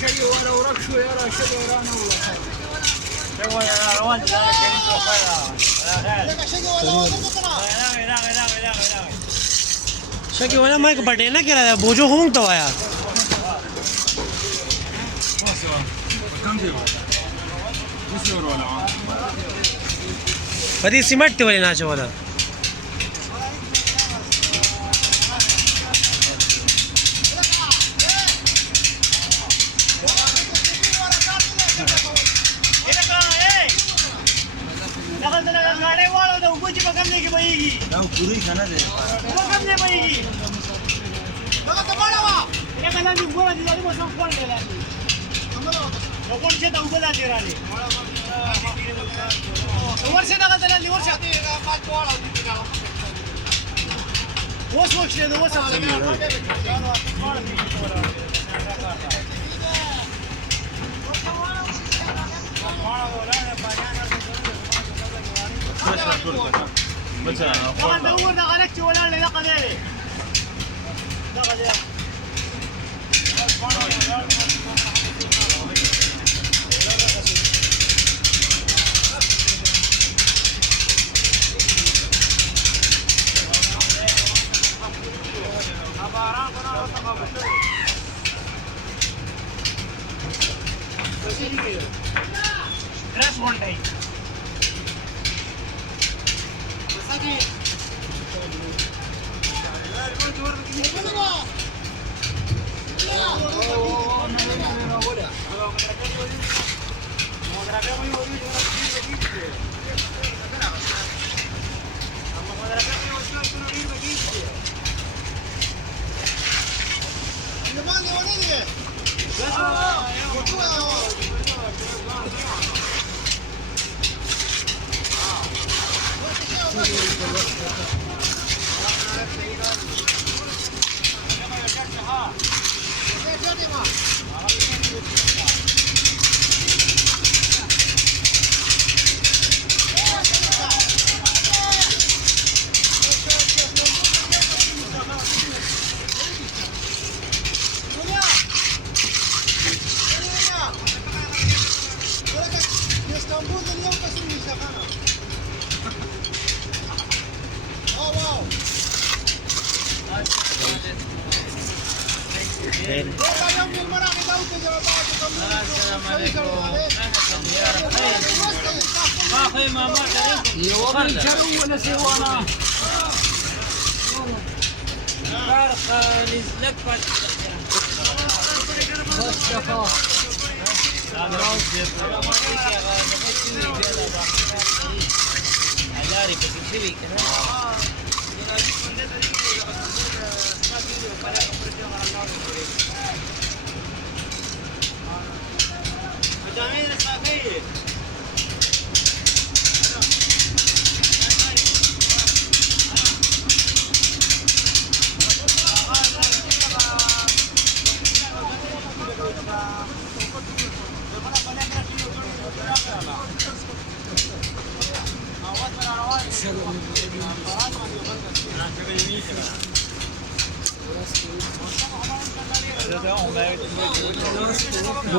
شقي ورا ورك شو يا شقي ورانا والله خير. شقي ورانا روان ترى كريم خير. شکی ولا مایک بټه نه کړه بوجو هم ته وایا كم دي وصل ولا پدې سیمټ ته ولې نه چولا गाड़ी वालों तो कुछ पकड़ने की बहेगी ना पूरी खाना दे पकड़ने बहेगी लगा तो बड़ा वा ये कहना भी बोला दिवाली को सब खोल ले लानी तो कौन से तो ऊपर दे रहा है ऊपर से लगा चला ऊपर से पांच वाला वो सोच ले वो सब لقد دورنا غلقت ولا اللي لقد ايه لقد ايه Crash one time.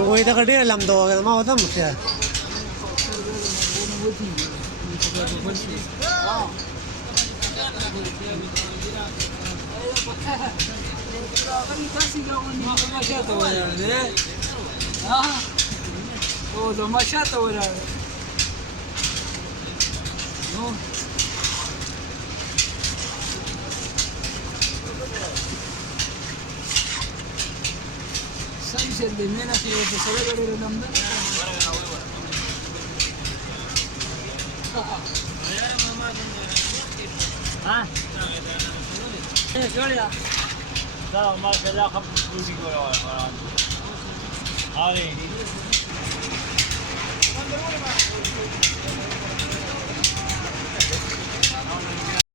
وای دا ډېر لمده وګه ما وته مخیا ما كذا خمس فلوس يقولوا هذه